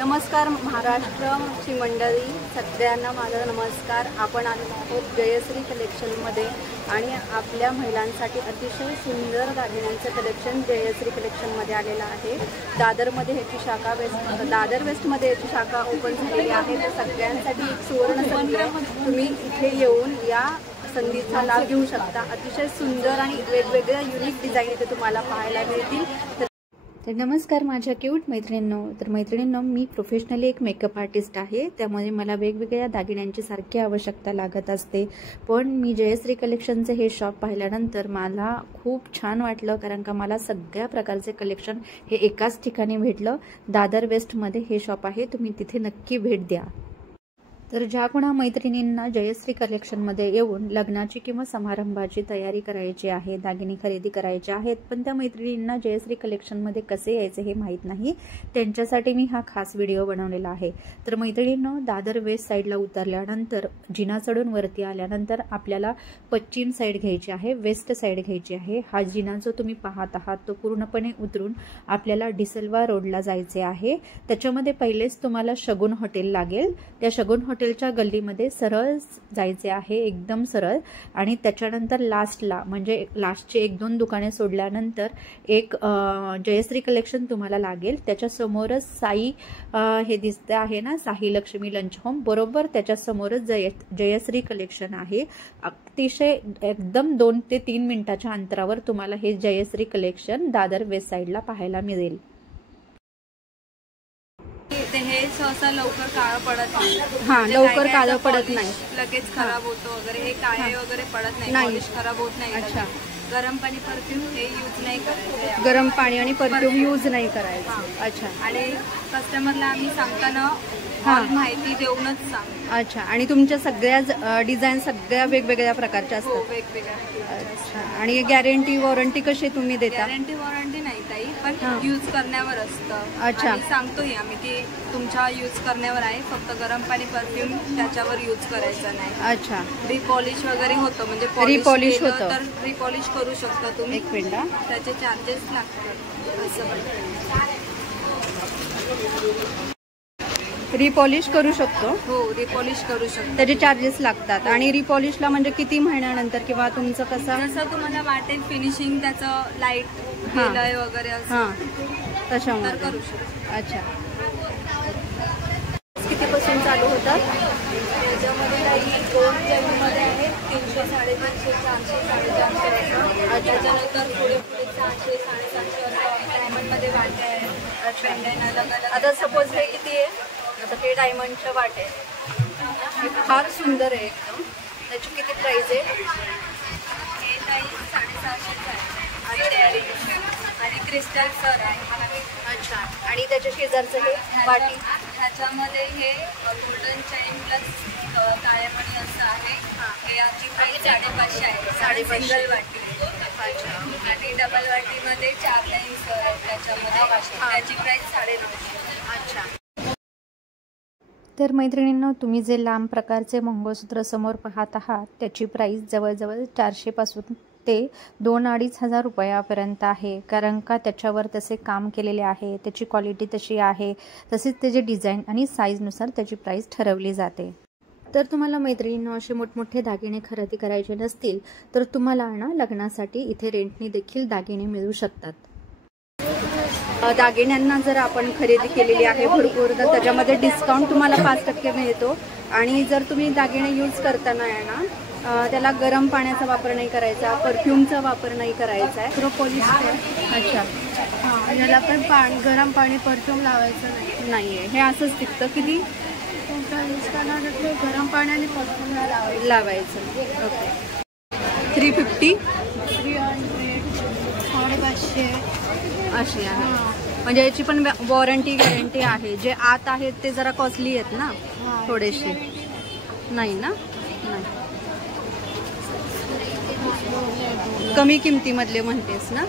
नमस्कार महाराष्ट्राची मंडळी, सगळ्यांना माझा नमस्कार। आपण आलो आहोत जयश्री कलेक्शनमध्ये आणि आपल्या महिलांसाठी अतिशय सुंदर दागिन्यांचं कलेक्शन जयश्री कलेक्शनमध्ये आलेलं आहे। दादरमध्ये ह्याची शाखा दादर वेस्टमध्ये याची शाखा ओपन झालेली आहे। तर सगळ्यांसाठी एक सुवर्ण संधी आहे, तुम्ही इथे येऊन या संधीचा लाभ घेऊ शकता। अतिशय सुंदर आणि वेगवेगळ्या युनिक डिझाईन इथे तुम्हाला पाहायला मिळतील। तर नमस्कार माझ्या क्यूट मैत्रिणींनो, मी प्रोफेशनली एक मेकअप आर्टिस्ट आहे। त्यामुळे मला वेगवेगळ्या दागिन्यांची सारखी आवश्यकता लागत असते। पण मी जयश्री कलेक्शनचे हे शॉप पाहिल्यानंतर मला खूप छान वाटलं, कारण का मला सगळ्या प्रकारचे कलेक्शन हे एकाच ठिकाणी भेटलं। दादर वेस्टमध्ये हे शॉप आहे, तुम्ही तिथे नक्की भेट द्या। तर ज्या कोणा मैत्रिणींना जयश्री कलेक्शनमध्ये येऊन लग्नाची किंवा समारंभाची तयारी करायची आहे, दागिने खरेदी करायचे आहेत, पण त्या मैत्रिणींना जयश्री कलेक्शनमध्ये कसे यायचे हे माहीत नाही, त्यांच्यासाठी मी हा खास व्हिडिओ बनवलेला आहे। तर मैत्रिणींनो, दादर वेस्ट साईडला उतरल्यानंतर जिना चढून वरती आल्यानंतर आपल्याला पश्चिम साईड घ्यायची आहे, वेस्ट साईड घ्यायची आहे। हा जिना जो तुम्ही पाहत आहात तो पूर्णपणे उतरून आपल्याला डिसल्वा रोडला जायचे आहे। त्याच्यामध्ये पहिलेच तुम्हाला शगुन हॉटेल लागेल, त्या शगुन हॉटेलच्या गल्लीमध्ये सरळ जायचे आहे, एकदम सरळ। आणि त्याच्यानंतर लास्टला म्हणजे लास्टचे 1-2 दुकाने सोडल्यानंतर एक जयश्री कलेक्शन तुम्हाला लागेल। त्याच्या समोरच साई हे दिसते आहे ना, साई लक्ष्मी लंच होम, बरोबर त्याच्या समोरच जयश्री कलेक्शन आहे। अतिशय एकदम 2 ते 3 मिनिटाच्या अंतरावर तुम्हाला हे जयश्री कलेक्शन दादर वेस्ट साईडला पाहायला मिळेल। हे सहसा लवकर काळं पडत नाही। हां, लवकर काळं पडत नाही, लगेच खराब होतो वगैरे, हे काळे वगैरे पडत नाही, पॉलिश खराब होत नाही। अच्छा, गरम पाणी परफ्यूम हे यूज नाही करायचं, गरम पाणी आणि परफ्यूम यूज नाही करायचं। अच्छा, आणि कस्टमरला आम्ही सांगताना माहिती देऊनच सांगतो। अच्छा, आणि तुमच्या सगळ्या डिझाईन सगळ्या वेगवेगळ्या प्रकारच्या असतात? वेगवेगळ्या। अच्छा, आणि गॅरंटी वॉरंटी कशी तुम्ही देता? गॅरंटी वॉरंटी नाही ताई, पण यूज करण्यावर असतं। अच्छा, सांगतोय आम्ही की तुमच्या यूज करण्यावर आहे, फक्त गरम पाणी परफ्यूम त्याच्यावर यूज करायचं नाही। अच्छा, रिपॉलिश वगैरे होतं, म्हणजे रिपॉलिश होतं तर रिपॉलिश करू शकता तुम्ही। 1 मिनिट, त्याचे चार्जेस लागतात असं। रिपॉलिश करू शकतो? हो, रिपॉलिश करू शकतो, त्याचे चार्जेस लागतात। आणि रिपॉलिशला म्हणजे किती महिन्यानंतर किंवा तुमचं कसं? जसं तुम्हाला वाटेल फिनिशिंग त्याचं लाईट गेलंय वगैरे असं, तशामुळे करू शकतो। अच्छा, कितीपासून चालू होतात? त्याच्यामध्ये काही 2 टाईममध्ये आहेत, 300, 350, 400, 450। त्याच्यानंतर पुढे 400, 750 डायमंडमध्ये वाटे आहेत। आता सपोज हे किती आहे? आता हे डायमंडच्या वाटे फार सुंदर आहे एकदम, त्याची किती प्राइस आहे? हे ताई 750 आहे आणि क्रिस्टल सर आहे। अच्छा, आणि त्याच्या शेजारचं हे वाटी, ह्याच्यामध्ये हे गोल्डन चेन प्लस काळ्यामणी असं आहे। हे याची प्राइस 550 आहे, 550 वाटी। अच्छा, आणि डबल वाटीमध्ये 4 लाईन सर आहेत त्याच्यामध्ये, त्याची प्राइस 950। अच्छा, तर मैत्रिणींनो, तुम्ही जे लांब प्रकारचे मंगळसूत्र समोर पाहत आहात त्याची प्राइस जवळजवळ 400 पासून ते 2-2.5 हजार रुपयापर्यंत आहे, कारण का त्याच्यावर तसे काम केलेले आहे, त्याची क्वालिटी तशी आहे, तसेच त्याचे डिझाईन आणि साईजनुसार त्याची प्राइस ठरवली जाते। तर तुम्हाला मैत्रिणींनो असे मोठमोठे दागिने खरेदी करायचे नसतील तर तुम्हाला ना लग्नासाठी इथे रेंटने देखील दागिने मिळू शकतात। दागिन्यांना जर आपण खरेदी केलेली आहे भरपूर, तर त्याच्यामध्ये डिस्काउंट तुम्हाला 5% मिळतो। आणि जर तुम्ही दागिने यूज करताना आहे ना, त्याला गरम पाण्याचा वापर नाही करायचा, परफ्यूमचा वापर नाही करायचा आहे, प्रोपॉलिश। अच्छा, हां, याला पण गरम पाणी परफ्यूम लावायचं नाही आहे, हे असंच टिकतं। किती गरम पाणी आणि परफ्यूम लावायचं? ओके, 350, 300, 550 अशी आहे। म्हणजे याची पण वॉरंटी गॅरंटी आहे। जे आत आहेत ते जरा कॉस्टली आहेत ना थोडेसे, नाही ना? नाही, कमी किमतीमधले म्हणतेस ना?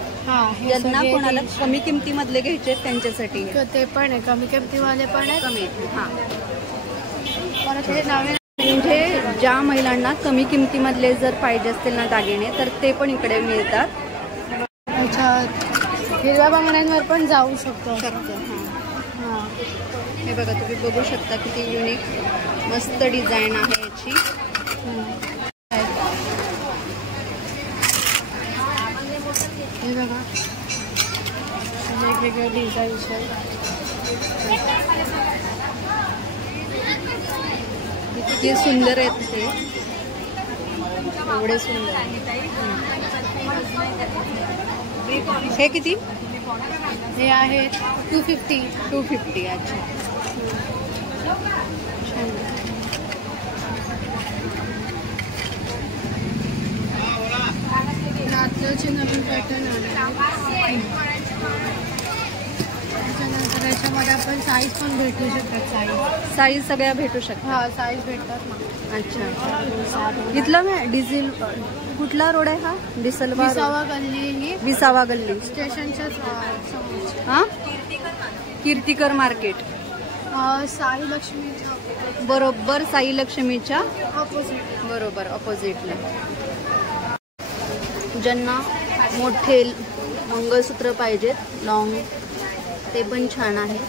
ज्यांना कोणाला कमी किमतीमधले घ्यायचे त्यांच्यासाठी ते पण आहे, कमी किमतीवाले पण आहे। कमी, हां, म्हणजे ज्या महिलांना कमी किमतीमधले जर पाहिजे असतील ना दागिने तर ते पण इकडे मिळतात। अच्छा, हिरव्या बांगड्यांवर पण जाऊ शकतो। हे बघा, तुम्ही बघू शकता किती युनिक मस्त डिझाईन आहे याची. हे बघा वेगवेगळे डिझाईन्स आहेत. किती सुंदर आहेत हे, एवढे सुंदर. हे किती? हे आहेत 250. अच्छा, छान. रात्रीचे नवीन पॅटर्न आले. त्याच्यानंतर याच्यामध्ये आपण साईज पण भेटू शकतात. साईज सगळ्या भेटू शकतात. हा, साईज भेटतात ना. अच्छा, इथला डिझेल कुठला रोड आहे हा? विसावा गल्ली. विसावा गल्ली स्टेशनच्या समोर. हा, कीर्तिकर मार्केट. साई लक्ष्मी बरोबर, साई लक्ष्मीच्या ऑपोजिट, बरोबर ऑपोजिटला. ज्यांना मोठे मंगळसूत्र पाहिजेत लॉंग, ते पण छान आहे.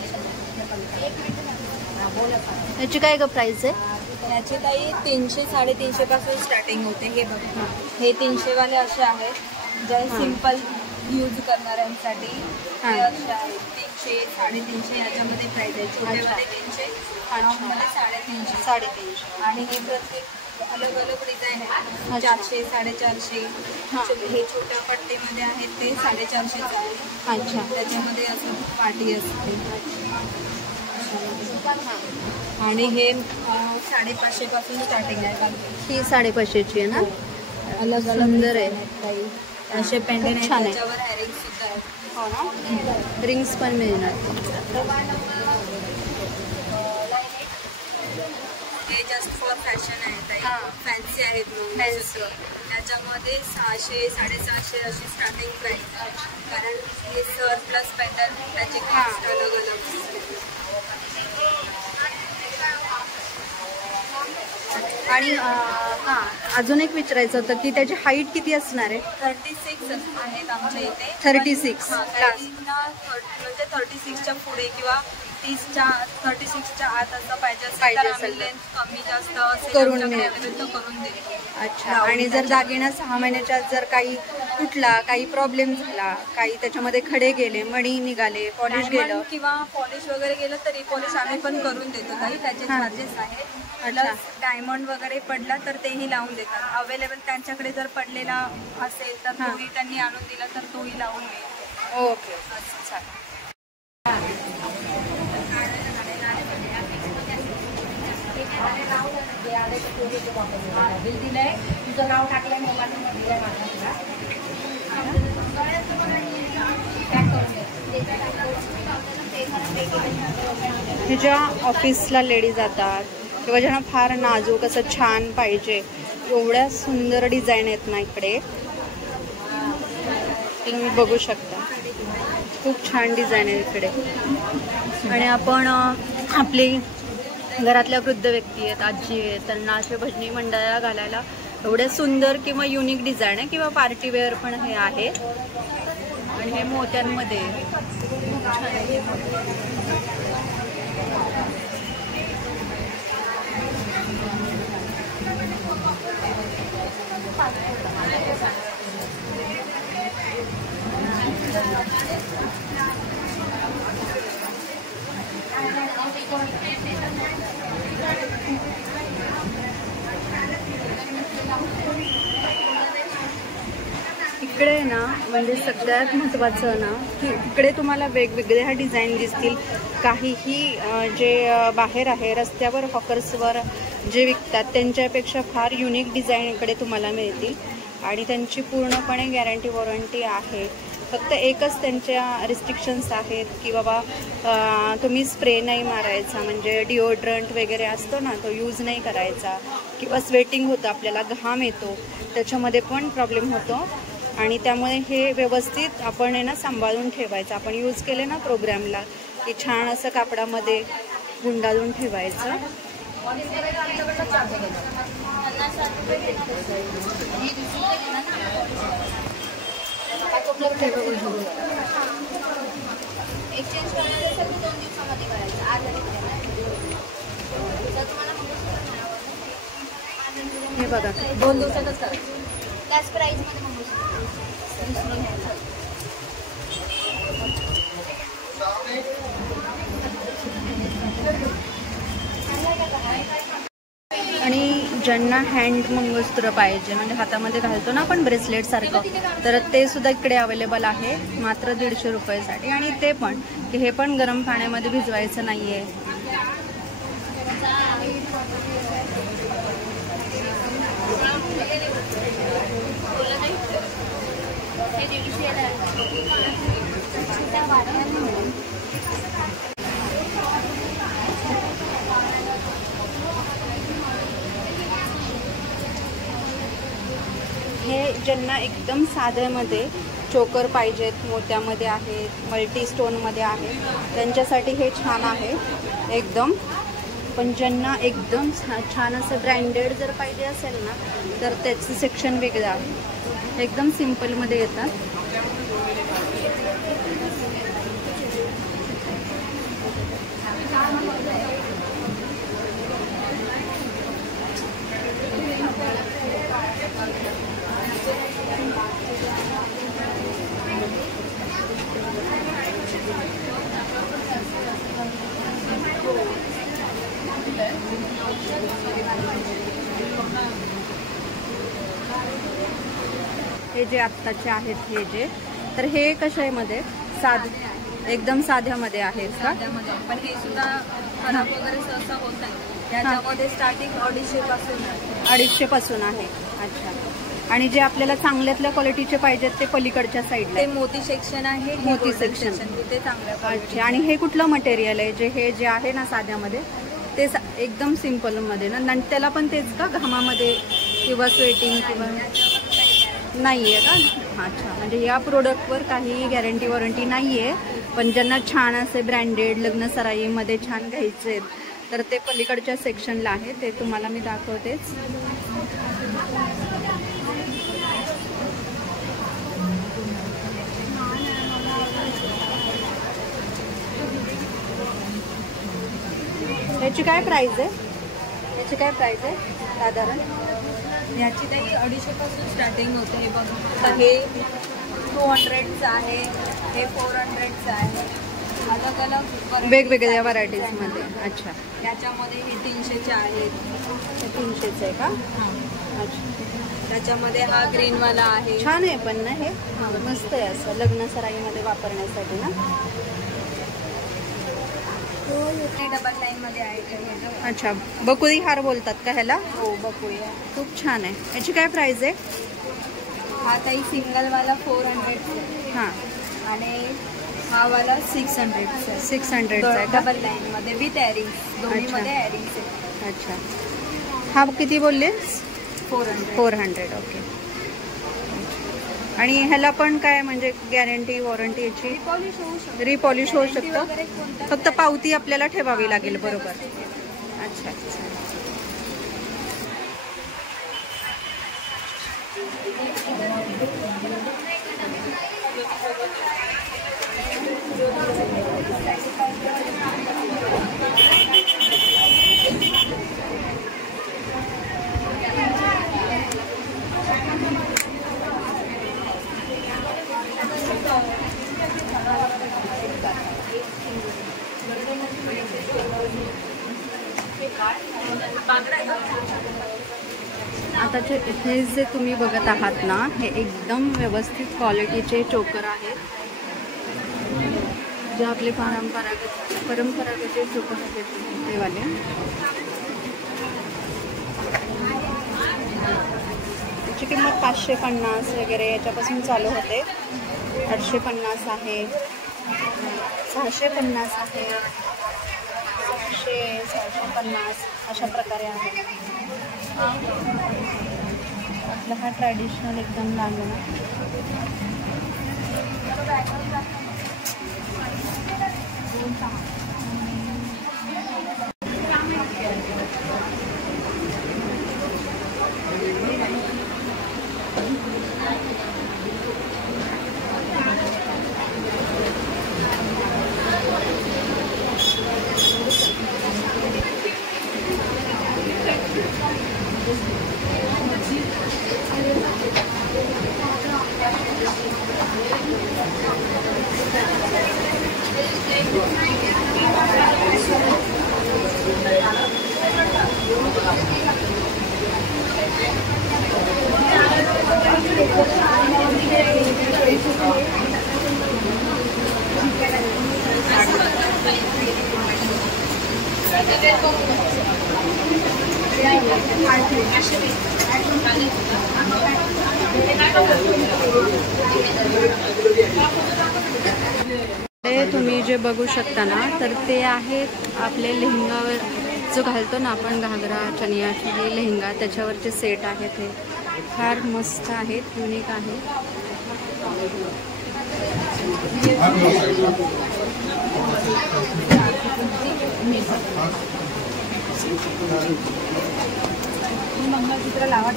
याची काय ग प्राइस आहे? याची काही 300-350 पासून स्टार्टिंग होते. हे बघा, हे 300 वाले असे आहेत जे सिंपल यूज करणाऱ्यांसाठी. हे असे आहेत 300-350 याच्यामध्ये प्राइस आहे. छोट्यामध्ये 300, मध्ये 350. आणि हे प्रत्येक अलग अलग डिझाईन आहे. 400, 450. हे छोट्या पट्टीमध्ये आहेत ते 450 आहे. अच्छा, त्याच्यामध्ये असं पाटी असते. आणि हे 550 पासून स्टार्टिंग आहे. ही 550ची आहे ना. अलग सुंदर आहे. काही असे पेंडेंट आहेत, छान आहे. त्याच्यावर हॅरिंग सुद्धा आहे. हो ना, रिंग्स पण मिळणार. हे जस्ट फॉर फॅशन आहे ताई. फॅन्सी आहेत फॅन्सी. त्याच्यामध्ये 600, 750 अशी स्टार्टिंग प्राईस. कारण हे सर प्लस पेंडंट त्याचे कॉस्ट अलग अलग. आणि हां, अजून एक विचारायचं होतं की त्याची हाईट किती असणार आहे? 36 आहेत आमच्या इथे. 36 म्हणजे 36च्या पुढे किंवा 36च्या आत असं पाहिजे असेल तर कमी जास्त करून करून देऊ. देतो. अच्छा, आणि जर दागिना 6 महिन्याच्या जर काही तुटला, काही प्रॉब्लेम झाला, काही त्याच्यामध्ये खडे गेले, मणी निघाले, पॉलिश गेलं किंवा पॉलिश वगैरे गेलं तर पॉलिश आम्ही पण करून देतो. काही त्याचे चार्जेस आहेत. प्लस डायमंड वगैरे पडला तर तेही लावून देतात. अवेलेबल त्यांच्याकडे जर पडलेला असेल तर तोही त्यांनी आणून दिला तर तोही लावून मिळेल. ओके, चालेल. तुझं नाव टाकलं ज्या ऑफिसला लेडीज जातात किंवा ज्यांना फार नाजूक असं छान पाहिजे, एवढ्या सुंदर डिझाईन आहेत ना इकडे, तुम्ही बघू शकता. खूप छान डिझाईन आहे इकडे. आणि आपण आपली घरातल्या वृद्ध व्यक्ती आहेत, आजी आहेत, त्यांना असे भजनी मंडळाला घालायला एवढे सुंदर किंवा युनिक डिझाईन आहे. किंवा पार्टी वेअर पण हे आहे. आणि हे मोत्यांमध्ये खूप छान आहे. इकडे ना म्हणजे सगळ्यात महत्त्वाचं ना की इकडे तुम्हाला वेगवेगळ्या डिझाईन दिसतील. काहीही जे बाहेर आहे रस्त्यावर हॉकर्सवर जे विकतात त्यांच्यापेक्षा फार युनिक डिझाईन इकडे तुम्हाला मिळतील. आणि त्यांची पूर्णपणे गॅरंटी वॉरंटी आहे. फक्त एकच त्यांच्या रिस्ट्रिक्शन्स आहेत की बाबा तुम्ही स्प्रे नाही मारायचा, म्हणजे डिओड्रंट वगैरे असतो ना तो यूज नाही करायचा. किंवा स्वेटिंग होतं, आपल्याला घाम येतो, त्याच्यामध्ये पण प्रॉब्लेम होतो. आणि त्यामुळे हे व्यवस्थित आपण आहे ना सांभाळून ठेवायचं. आपण यूज केले ना प्रोग्रामला की छान असं कापडामध्ये गुंडाळून ठेवायचं. एक्सचेंज करायचं असेल तर 2 दिवसामध्ये करायचं. आज आणि उद्या. जर तुम्हाला मंगळसूत्र नाही आवडलं हे बघा 2 दिवसातच करायचं. त्याच प्राईजमध्ये मंगळसूत्र दुसरं घ्यायचं. आणि ज्यांना हँड मंगळसूत्र पाहिजे म्हणजे हातामध्ये घालतो ना आपण ब्रेसलेट सारखं, तर ते सुद्धा इकडे अवेलेबल आहे मात्र 150 रुपयासाठी. आणि ते पण की हे पण गरम पाण्यामध्ये भिजवायचं नाहीये. हे ज्यांना एकदम साध्यामध्ये चोकर पाहिजेत, मोत्यामध्ये आहेत, मल्टी स्टोनमध्ये आहेत, त्यांच्यासाठी हे छान आहे एकदम. पण ज्यांना एकदम छान असं ब्रँडेड जर पाहिजे असेल ना तर त्याचं सेक्शन वेगळं आहे. एकदम सिम्पलमध्ये येतात. हे जे आत्ताचे आहेत हे जे, तर हे कशामध्ये एकदम साध्यामध्ये आहेत का? पण हे सुद्धा खराब वगैरे सहसा होत नाही. याच्यामध्ये स्टार्टिंग 250 पासून आहे. अच्छा. आणि जे आपल्याला चांगल्यातल्या क्वालिटीचे पाहिजेत ते पलीकडच्या साईडला ते मोती सेक्शन आहे. मोती सेक्शन तिथे चांगल्या. अच्छा. आणि हे कुठलं मटेरियल आहे हे जे आहे ना साध्यामध्ये ते एकदम सिम्पलमध्ये ना, त्याला पण तेच का घामामध्ये किंवा स्वेटिंग किंवा नाही आहे का? अच्छा. म्हणजे या प्रोडक्टवर काही गॅरंटी वॉरंटी नाही आहे. पण ज्यांना छान असे ब्रँडेड लग्न सराईमध्ये छान घ्यायचे तर ते पलीकडच्या सेक्शनला आहे. ते तुम्हाला मी दाखवतेच. याची काय प्राइस आहे? याची काय प्राइस आहे साधारण? याची काही 250 पासून स्टार्टिंग होते. हे बघ, तर हे 200चं आहे, हे 400चं आहे. अलग अलग वेगवेगळ्या व्हरायटीजमध्ये. अच्छा. याच्यामध्ये हे 300चे आहेत. 300चं आहे का? अच्छा. त्याच्यामध्ये हा ग्रीनवाला आहे. छान आहे पण ना हे, मस्त आहे असं लग्न सराईमध्ये वापरण्यासाठी ना. डबल लाईन मध्ये आहे. अच्छा. बकुळी हार बोलतात का ह्याला? हो, बकुळी आहे. खूप छान आहे. याची काय प्राइस आहे? हा काही सिंगलवाला 400 हां. आणि हा वाला 600 600 आहे का? डबल लाईन मध्ये विथ एअरिंग्स. दोन्हीमध्ये एअरिंग्स आहे. अच्छा. हा किती बोलले? 400. ओके. आणि ह्याला पण काय म्हणजे गॅरंटी वॉरंटी याची? रिपॉलिश होऊ शकतं. फक्त पावती आपल्याला ठेवावी लागेल. बरोबर. अच्छा. आताचे हे जे तुम्ही बघत आहात ना हे एकदम व्यवस्थित क्वालिटीचे चोकर आहेत. जे आपले परंपरागत जे चोकर आहेत ते वाले. त्याची किंमत 550 वगैरे याच्यापासून चालू होते. 850 आहे, 650 आहे, 750 अशा प्रकारे आहे. आपला हा ट्रॅडिशनल एकदम लांबणा. तुम्ही जे बघू शकता ना, तर ते आहेत आपले लेहंगावर जो घालतो ना आपण, घागरा चनिया चोली लेहंगा, त्याच्यावरचे सेट आहेत. हे फार मस्त आहेत, युनिक आहेत. मंगळसूत्र लावा.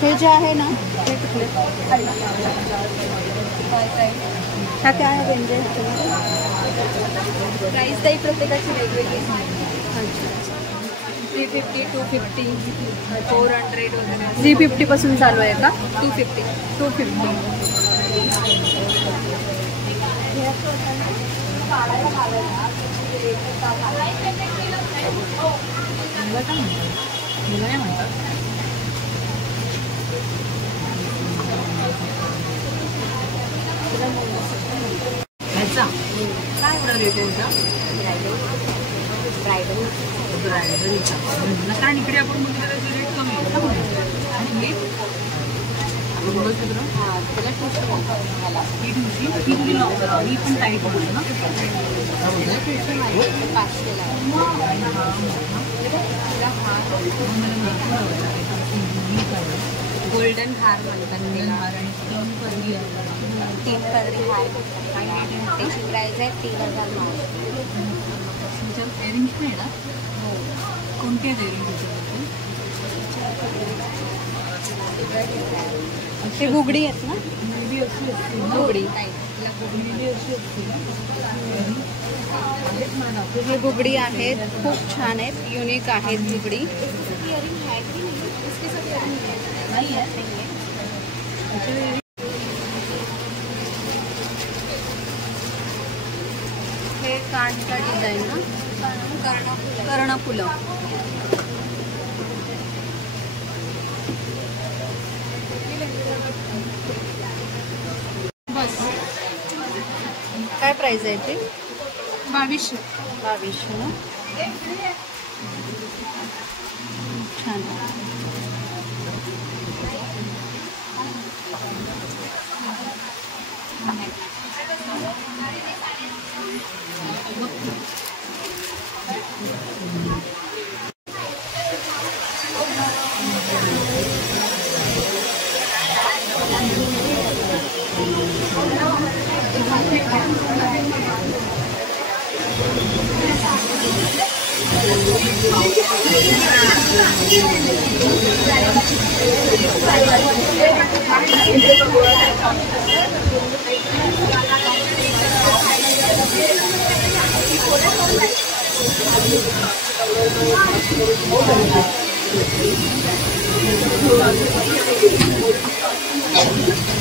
हे जे आहे ना, हे कुठले ह्या काय रेंज आहे? प्राईस ताई प्रत्येकाची वेगवेगळी. 350, 250, 400 वगैरे. 350 पासून चालू आहे का? 250. 250. काय एवढा रेट आहे? ब्रायडलचा कारण इकडे आपण बघितलं तर रेट कमी आहे. आणि हे ही पण टाईट होतं ना. गोल्डन हार म्हणतात त्याला. आणि 3 पदरी आहे. 3 पदरी हार आणि त्याची प्राईस आहे 3000. एअरिंग्स नाही ना? कोणते एअरिंग्स? हे बुगडी आहेत ना? बुगडी. हे बुगडी आहेत, खूप छान आहेत, युनिक आहेत बुगडी. हे कांचा डिझाईन ना, कर्णफुलं. बस काय प्राइस आहे याची? 2200. 2200 ना. छान.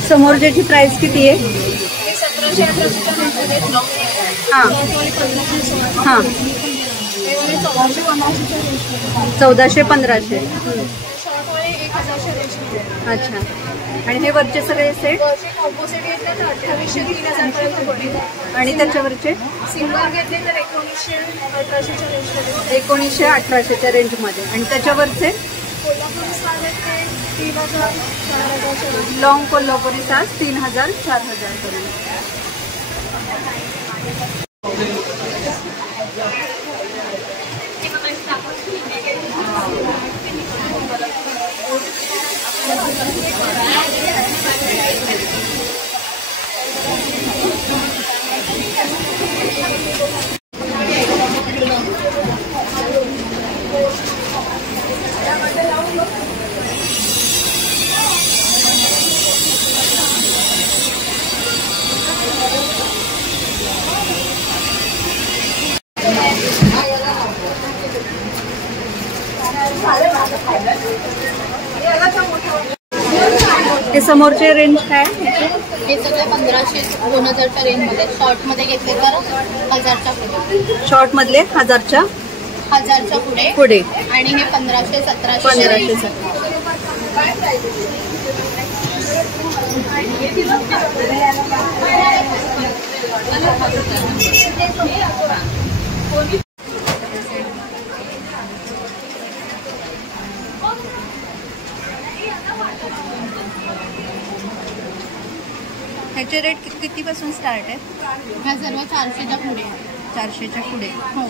समोर ज्याची प्राइस किती आहे? 1700-1800. हां हां 1400-1500. अच्छा. आणि हे वरचे सगळे सेट आणि त्याच्यावरचे सिंगल घेतले तर 1900-1800 रेंजमध्ये. 1900-1800 रेंजमध्ये. आणि त्याच्यावरचे लॉंग कोल्हापुरी साज 3000-4000 पर्यंत. हे समोरचे रेंज काय? हे सगळे 1500-2000च्या रेंजमध्ये. शॉर्टमध्ये घेतले तर 1000च्या पुढे. शॉर्ट मधले 1000च्या पुढे. पुढे. आणि हे 1500-1700. 1500. ह्याचे रेट कितीपासून स्टार्ट आहे? ह्या सर्व 400च्या पुढे. 400च्या पुढे. हो.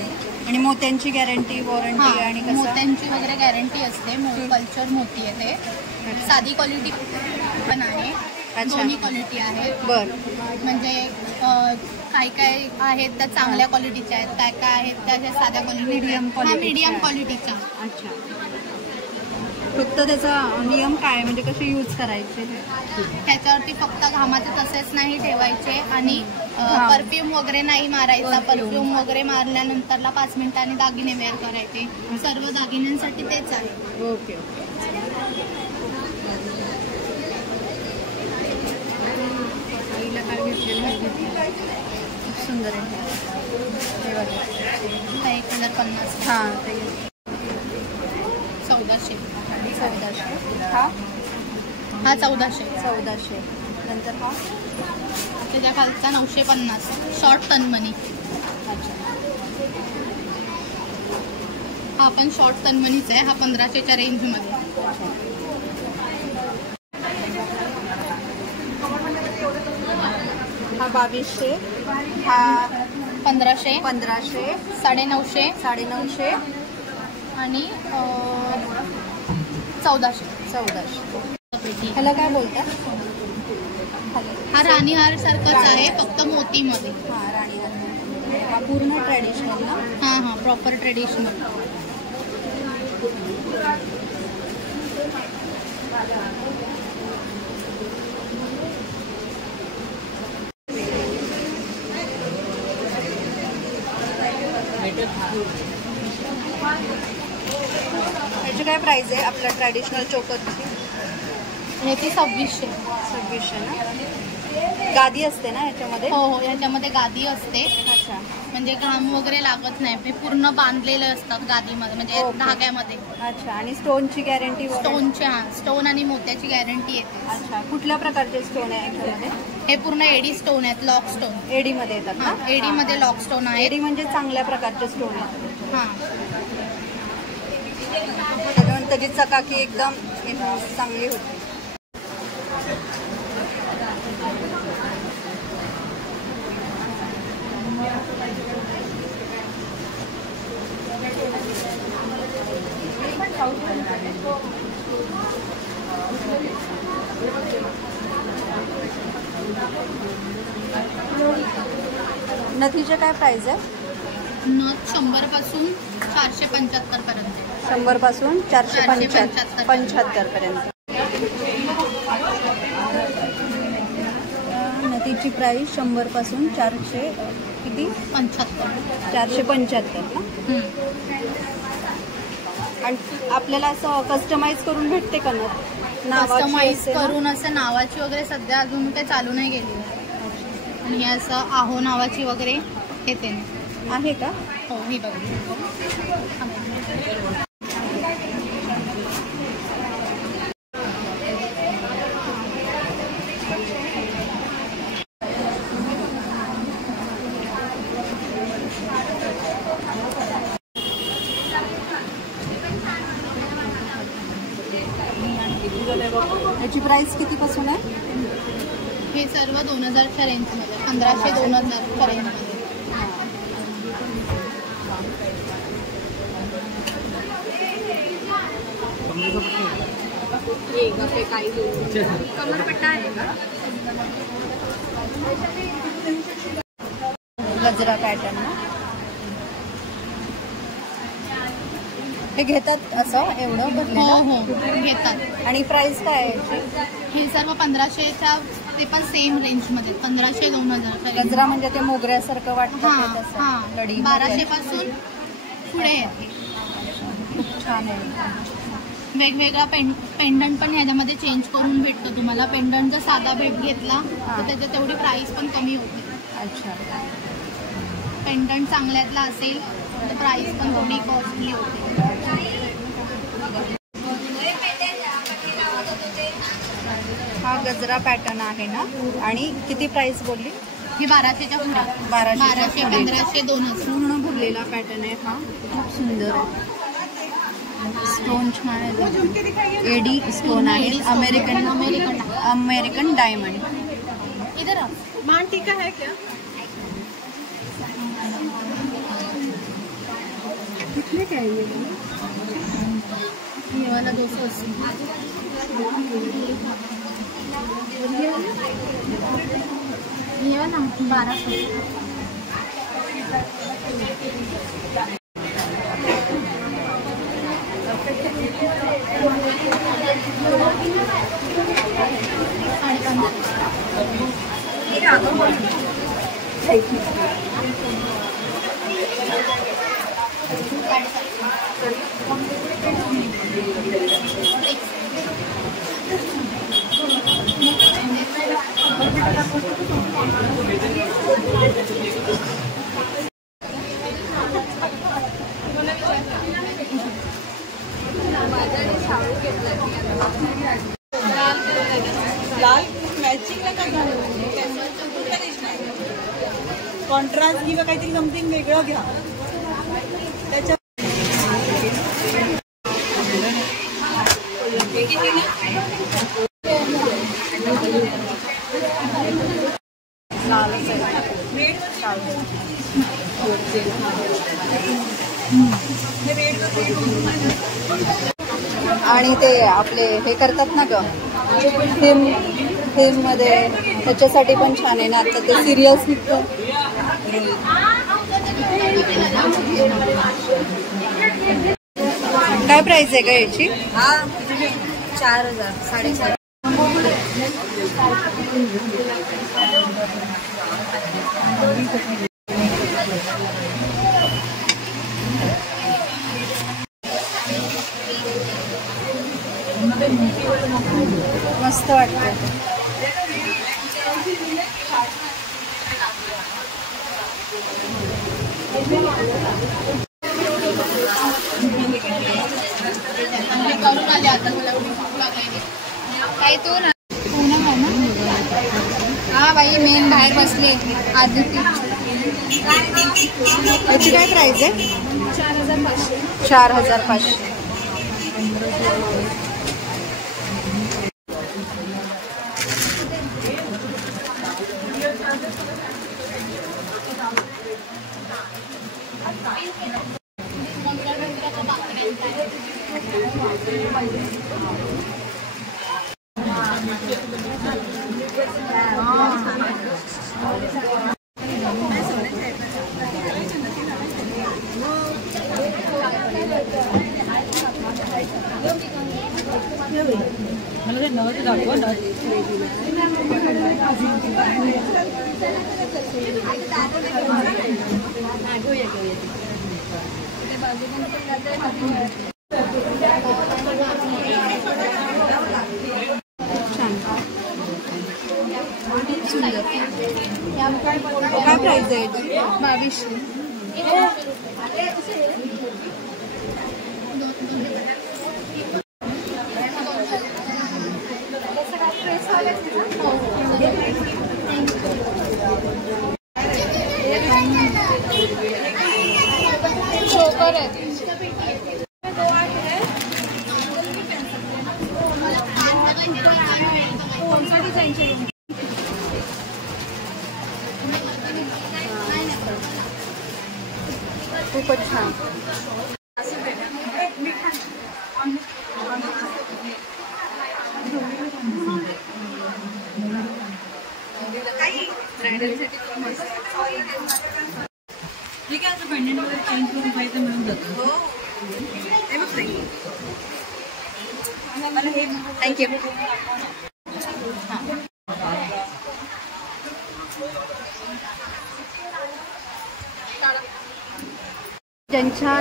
आणि मोत्यांची गॅरंटी वॉरंटी आणि कसं? मोत्यांची वगैरे गॅरंटी असते. कल्चर मोती आहे ते. साधी क्वालिटी पण आहे. दोन्ही क्वालिटी आहे. बरं. म्हणजे काय काय आहेत त्या चांगल्या क्वालिटीच्या आहेत, काय काय आहेत त्या साध्या क्वालिटी, मीडियम क्वालिटीच्या. अच्छा. फक्त त्याचा नियम काय म्हणजे कसे यूज करायचे? त्याच्यावरती फक्त घामाचे तसेच नाही ठेवायचे आणि परफ्यूम वगैरे नाही मारायचा. परफ्यूम वगैरे मारल्यानंतरला 5 मिनिटांनी दागिने वेअर करायचे. सर्व दागिन्यांसाठी तेच आहे. Okay okay. आईला काय घेतलेलं सुंदर आहे. एक कलर 50. हां ते 1400. 1400. हा 1400. नंतर हा त्याच्या खालचा 950. शॉर्ट तनमनी. अच्छा. हा पण शॉर्ट तनमनीच आहे. हा 1500च्या रेंजमध्ये. हा 2200. हा 1500. 950. 950 आणि 1400. ह्याला काय बोलतात? हा राणीहार सारखंच आहे फक्त मोतीमध्ये. हा राणीहार. हा पूर्ण ट्रेडिशनल ना? हां प्रॉपर ट्रेडिशनल. ह्याची काय प्राइस आहे आपल्या ट्रॅडिशनल चोकरची? ह्याची 2600. 2600 ना? गादी असते ना ह्याच्यामध्ये? हो ह्याच्यामध्ये गादी असते. अच्छा. म्हणजे घाम वगैरे लागत नाही. ते पूर्ण बांधलेले असतात गादीमध्ये म्हणजे धाग्यामध्ये. अच्छा. आणि स्टोनची गॅरंटी? स्टोनची. स्टोन आणि मोत्याची गॅरंटी येते. अच्छा. कुठल्या प्रकारचे स्टोन आहे ह्याच्यामध्ये? हे पूर्ण एडी स्टोन आहेत. Lock stone. एडीमध्ये येतात ना? एडीमध्ये लॉक स्टोन आहे. एडी म्हणजे चांगल्या प्रकारचे स्टोन आहेत. हां. त्याची चकाकी एकदम चांगली होती. नथीचे काय प्राइस आहे? नथ 100 पासून 475 पर्यंत. 100 पासून 475 पर्यंत. नथीची प्राइस 100 पासून 475 ना? आणि आपल्याला असं कस्टमाइज करून भेटते का नथ? कस्टमाइज करून असं नावाची वगैरे सध्या अजून काही चालू नाही गेली. आणि असं आहो नावाची वगैरे येते. आहे का? हो ही बघा. याची प्राइस कितीपासून आहे? हे सर्व 2000च्या रेंजमध्ये. 1500-2000च्या रेंजमध्ये. कमरपट्टा आहे का? गजरा पॅटर्न ना? हे घेतात असं एवढं भरलेलं? हो घेतात. आणि प्राइस काय आहे? हे सर्व 1500च्या. ते पण सेम रेंजमध्ये. 1500-2000. गजरा म्हणजे ते मोगऱ्यासारखं वाटतं. 1200 पासून पुढे येते. खूप छान आहे. वेगवेगळा पेंडंट पण ह्याच्यामध्ये चेंज करून भेटतो तुम्हाला. पेंडंट जर साधा भेट घेतला तर त्याच्यात तेवढी प्राइस पण कमी होते. अच्छा. पेंडंट चांगल्यातला असेल तर प्राइस पण थोडी कॉस्टली होते. हा गजरा पॅटर्न आहे ना. आणि किती प्राइस बोलली? हे 1200च्या पुढे. 1200 1500 दोनच. पूर्ण भरलेला पॅटर्न आहे हा. खूप सुंदर आहे. स्टोन छान आहे. एडी स्टोन आहे. American diamond. इधर आ. मान टीका है क्या? कितने का है ये वाला 280. ये वाला 1200. लाल मॅचिंग कॉन्ट्रास्ट किंवा काहीतरी समथिंग वेगळं घ्या. त्याच्या आणि ते आपले हे करतात ना ग थीम मध्ये, त्याच्यासाठी पण छान आहे ना. आता ते सिरियस निघतं. काय प्राइस आहे का याची? 4000 4.5. मस्त वाटतं. काय तो ना हा बाई मेन बाहेर बसले आधी. याची काय प्राइस आहे? 4500. 4500. मला ते नवं दाखवा ना. काय प्राइस आहे? 2200. चोकर आहे. खूपच छान. ठीक आहे. असं पेंडेंट वगैरे चेंज करून पाहिजे मिळून जातं. थँक्यू. ज्यांच्या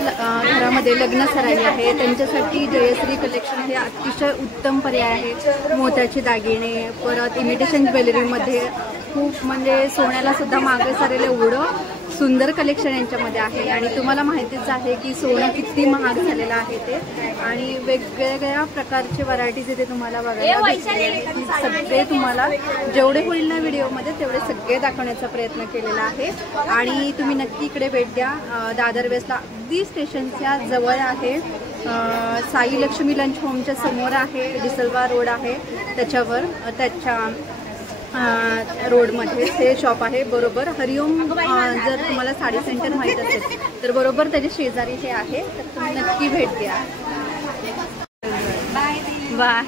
घरामध्ये लग्न सराई आहे त्यांच्यासाठी जयश्री कलेक्शन हे अतिशय उत्तम पर्याय आहे. मोत्याचे दागिने, परत इमिटेशन ज्वेलरीमध्ये खूप म्हणजे सोन्याला सुद्धा मागे सरेल एवढं सुंदर कलेक्शन यांच्यामध्ये आहे आणि तुम्हाला माहितीच आहे की सोनं किती महाग झालेलं आहे ते आणि वेगवेगळ्या प्रकारचे व्हरायटीज इथे तुम्हाला बघायला भेटतील. सगळे तुम्हाला जेवढे होईल ना व्हिडिओमध्ये तेवढे सगळे दाखवण्याचा प्रयत्न केलेला आहे आणि तुम्ही नक्की इकडे भेट द्या. दादर वेस्टला अगदी स्टेशनच्या जवळ आहे. साई लक्ष्मी लंच होमच्या समोर आहे. डिसलवा रोड आहे त्याच्यावर त्याच्या रोडमध्ये हे शॉप आहे. बरोबर हरिओम जर तुम्हाला साडी सेंटर माहीत असेल तर बरोबर त्याच्या शेजारी हे आहे. तर तुम्ही नक्की भेट द्या. बाय.